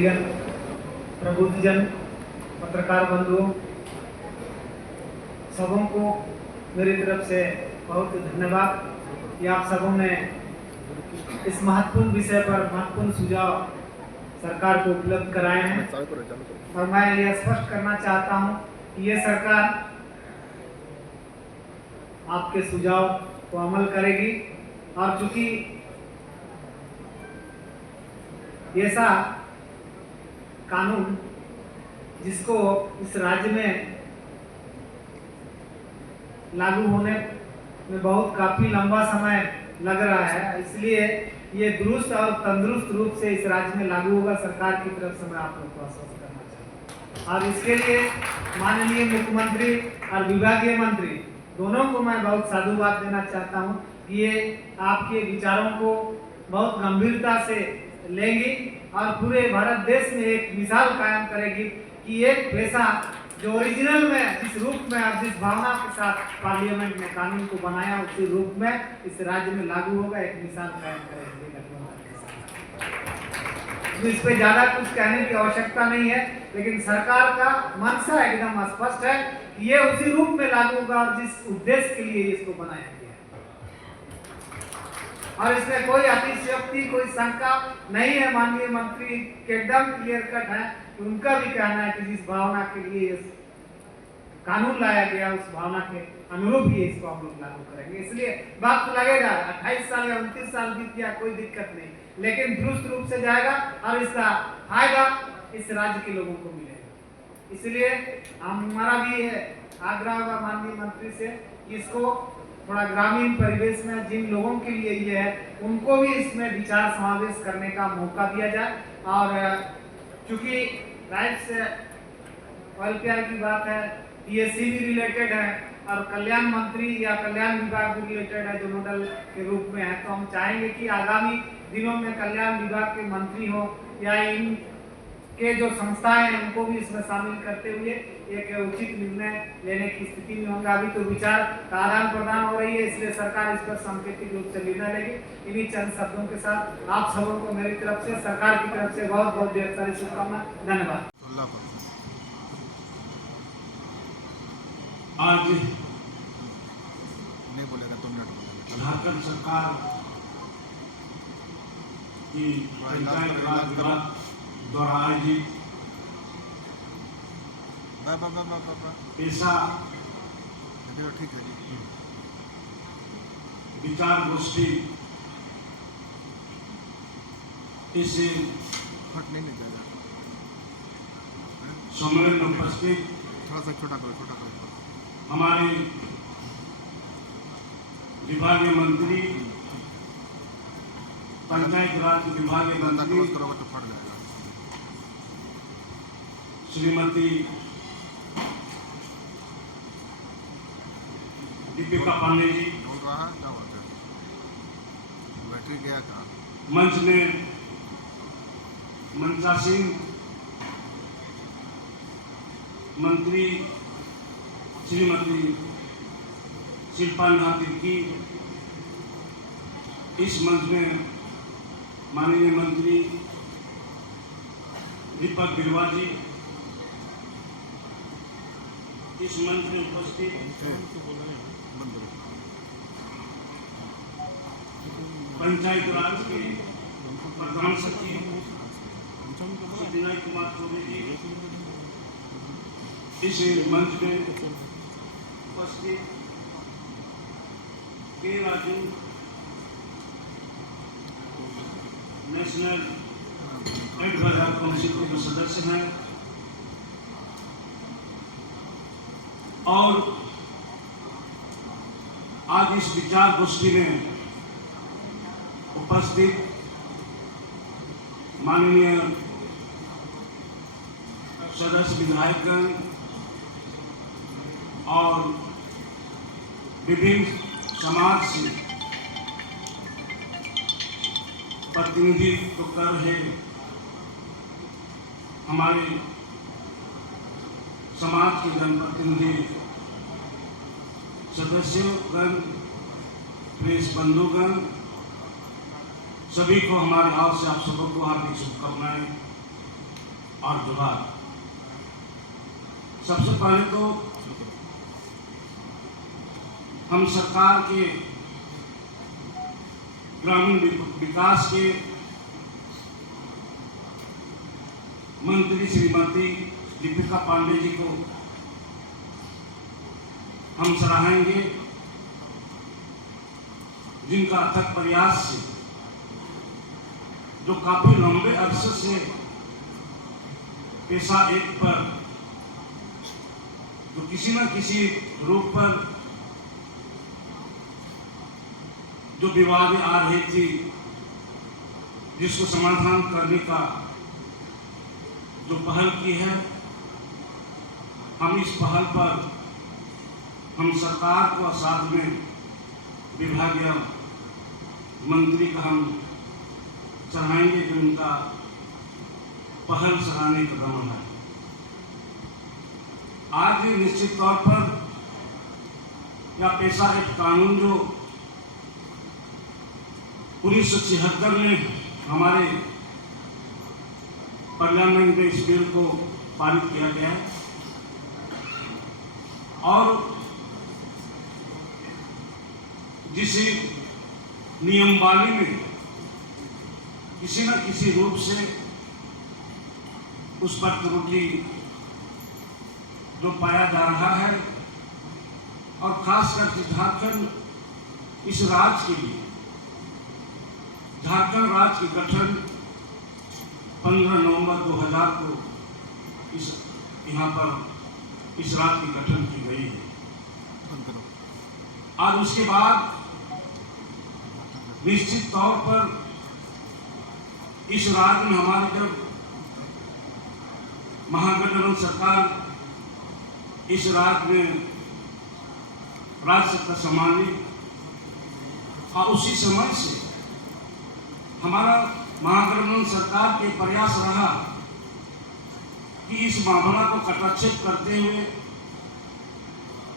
मित्रगण, प्रबुद्धजन, पत्रकार बंधुओं, सबों को मेरी तरफ से बहुत धन्यवाद कि आप सबों ने इस महत्वपूर्ण विषय पर महत्वपूर्ण सुझाव सरकार को उपलब्ध कराए हैं। और मैं यह स्पष्ट करना चाहता हूं कि ये सरकार आपके सुझाव को अमल करेगी। और चूंकि ऐसा कानून जिसको इस राज्य में लागू होने में बहुत काफी लंबा समय लग रहा है, इसलिए ये दुरुस्त और तंदुरुस्त रूप से इस राज्य में लागू होगा। सरकार की तरफ से मैं आप लोग को आश्वस्त करना चाहता हूँ और इसके लिए माननीय मुख्यमंत्री और विभागीय मंत्री दोनों को मैं बहुत साधुवाद देना चाहता हूँ कि ये आपके विचारों को बहुत गंभीरता से लेंगी और पूरे भारत देश में एक मिसाल कायम करेगी कि एक पैसा जो ओरिजिनल में जिस रूप में और जिस भावना के साथ पार्लियामेंट ने कानून को बनाया उसी रूप में इस राज्य में लागू होगा, एक मिसाल कायम करेगी। इस पे ज्यादा कुछ कहने की आवश्यकता नहीं है, लेकिन सरकार का मंशा एकदम स्पष्ट है कि ये उसी रूप में लागू होगा और जिस उद्देश्य के लिए इसको बनाया गया है। और इसमें कोई अतिशयोक्ति, कोई शंका नहीं है। माननीय मंत्री के एकदम क्लियर कट है कि उनका भी कहना है कि जिस भावना के लिए कानून लाया गया उस भावना के अनुरूप ही इसको हम लोग लागू करेंगे। इसलिए वक्त लगेगा, 28 साल या 29 साल बीत गया, कोई दिक्कत नहीं, लेकिन दुरुस्त रूप से जाएगा और इसका फायदा इस राज्य के लोगों को मिलेगा। इसलिए हमारा भी आग्रह होगा माननीय मंत्री से कि इसको थोड़ा ग्रामीण परिवेश में जिन लोगों के लिए ये है उनको भी इसमें विचार समावेश करने का मौका दिया जाए। और चूंकि राइट्स वेलफेयर की बात है, पीएससी भी रिलेटेड है और कल्याण मंत्री या कल्याण विभाग भी रिलेटेड है जो नोडल के रूप में है, तो हम चाहेंगे कि आगामी दिनों में कल्याण विभाग के मंत्री हो या इन के जो संस्थाएं हैं उनको भी इसमें शामिल करते हुए एक उचित निर्णय लेने की स्थिति में होंगे। अभी तो विचार का आदान प्रदान हो रही है, इसलिए सरकार इस पर सांकेतिक रूप से निर्णय लेगी। इन्हीं चंद शब्दों के साथ आप सबों को मेरी तरफ से, सरकार की तरफ से बहुत बहुत ढेर सारी शुभकामनाएं। धन्यवाद। आज नहीं बोलेगा 2 मिनट झारखंड सरकार की पंचायत राज विभाग द्वारा आयोजित ऐसा ठीक है जी विचार गोष्ठी इस फट नहीं जाएगा। सम्मेलन में उपस्थित थोड़ा सा छोटा करो हमारे विभागीय मंत्री, पंचायत राज विभागीय मंत्री करोगे तो फट जाएगा। श्रीमती दीपिका पांडे जी बोल रहा है, क्या बात है, बैटरी गया का मंच में मनसा सिंह मंत्री, श्रीमती शिल्पा निहाती की इस मंच में माननीय मंत्री दीपक बिरवा जी इस मंच में उपस्थित पंचायत राज के प्रधान सचिव विनय कुमार चौबे जी इस मंच में उपस्थित के राजू नेशनल एडवाइजर काउंसिल के जो सदस्य हैं और आज इस विचार गोष्ठी में उपस्थित माननीय सदस्य विधायकगण और विभिन्न समाज से प्रतिनिधित्व कर रहे हमारे समाज के जनप्रतिनिधि सदस्योगण, प्रेस बंधुगण, सभी को हमारे हाथ से आप सबको हार्दिक शुभकामनाएं। और जोहार। सबसे पहले तो हम सरकार के ग्रामीण विकास के मंत्री श्रीमती दीपिका पांडे जी को हम सराहेंगे, जिनका अथक प्रयास से जो काफी लंबे अरसे से पेशा एक पर जो किसी न किसी रूप पर जो विवादें आ रही थी, जिसको समाधान करने का जो पहल की है, हम इस पहल पर हम सरकार को साथ में विभागीय मंत्री का हम सराहेंगे, जो उनका पहल सराहनीय कदम है। आज निश्चित तौर पर या पेशा एक्ट कानून जो 1976 में हमारे पार्लियामेंट में इस बिल को पारित किया गया है और जिस नियमावली में किसी न किसी रूप से उस पर त्रुटि जो पाया जा रहा है, और खासकर झारखंड इस राज्य के लिए, झारखंड राज्य के गठन 15 नवंबर 2000 को इस यहाँ पर इस राज्य की गठन की गई है। और उसके बाद निश्चित तौर पर इस राज्य में हमारी जब महागठबंधन सरकार इस राज्य में राज्य सत्ता संभाली, और उसी समय से हमारा महागठबंधन सरकार के प्रयास रहा कि इस मामला को कटाक्षेप करते हुए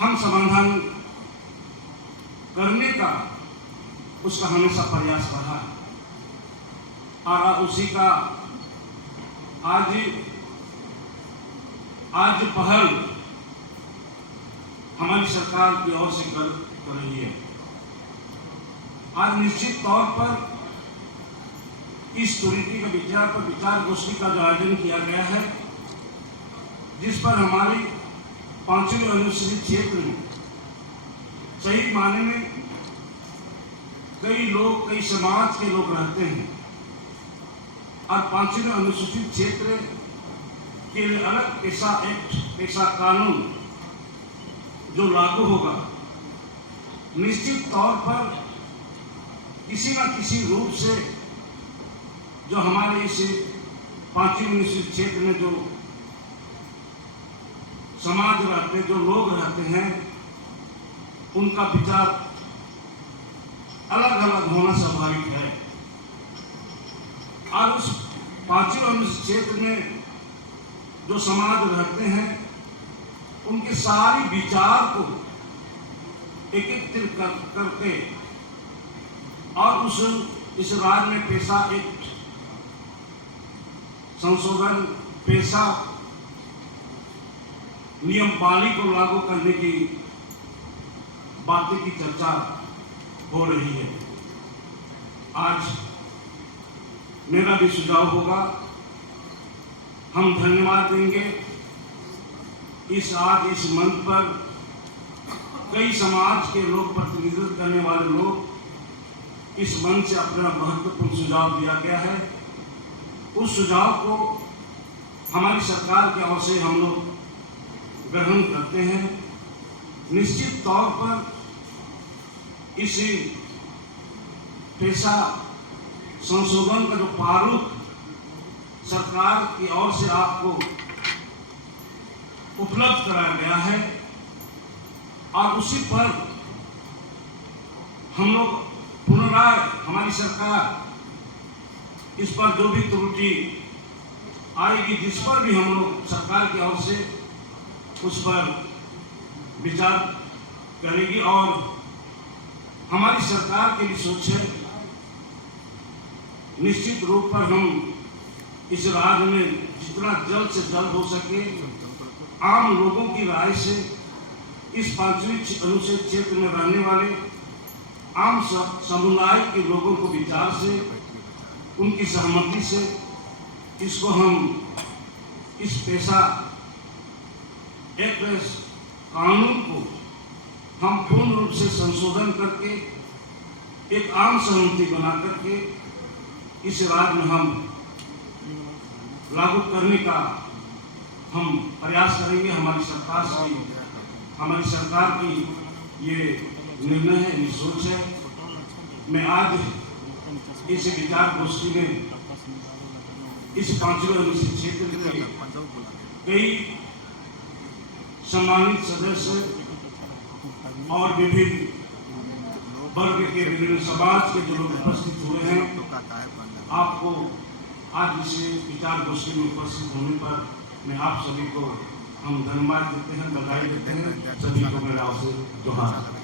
हम समाधान करने का उसका हमेशा प्रयास रहा, और उसी का आज पहल हमारी सरकार की ओर से कर रही है। आज निश्चित तौर पर इस त्रुटि का विचार गोष्ठी का जो आयोजन किया गया है, जिस पर हमारी 5वीं अनुसूचित क्षेत्र में सही मायने में कई समाज के लोग रहते हैं, और 5वीं अनुसूचित क्षेत्र के लिए अलग पेशा एक्ट, पेशा कानून जो लागू होगा, निश्चित तौर पर किसी न किसी रूप से जो हमारे इस 5वीं अनुसूचित क्षेत्र में जो समाज रहते, जो लोग रहते हैं, उनका विचार अलग अलग होना स्वाभाविक है। और उस 5वीं अनुसूचित क्षेत्र में जो समाज रहते हैं, उनके सारी विचार को एकत्रित करके और इस राज्य में पेशा एक्ट संशोधन, पेशा नियमावली को लागू करने की बातें की चर्चा हो रही है। आज मेरा भी सुझाव होगा, हम धन्यवाद देंगे इस मंच पर कई समाज के लोग, प्रतिनिधित्व करने वाले लोग इस मंच से अपना महत्वपूर्ण सुझाव दिया गया है। उस सुझाव को हमारी सरकार की ओर से हम लोग ग्रहण करते हैं। निश्चित तौर पर इस पेशा संशोधन का जो प्रारूप सरकार की ओर से आपको उपलब्ध कराया गया है, और उसी पर हम लोग पुनराय हमारी सरकार इस पर जो भी त्रुटि आएगी, जिस पर भी हम लोग सरकार की ओर से उस पर विचार करेगी, और हमारी सरकार के लिए सोच है निश्चित रूप पर हम इस राज्य में जितना जल्द से जल्द हो सके आम लोगों की राय से इस 5वीं अनुच्छेद क्षेत्र में रहने वाले आम समुदाय के लोगों को विचार से उनकी सहमति से इसको हम इस पेशा एक्ट कानून को हम पूर्ण रूप से संशोधन करके एक आम सहमति बना करके इस राज्य में हम लागू करने का हम प्रयास करेंगे। हमारी सरकार की ये निर्णय है, ये सोच है। मैं आज इस विचार गोष्ठी में इस 5वें अनुच्छेद क्षेत्र के कई सम्मानित सदस्य और विभिन्न वर्ग के विभिन्न समाज के जो लोग उपस्थित हुए हैं, आपको आज इस विचार गोष्ठी में उपस्थित होने पर मैं आप सभी को हम धन्यवाद देते हैं, बधाई देते हैं। सभी को मेरा जोहार।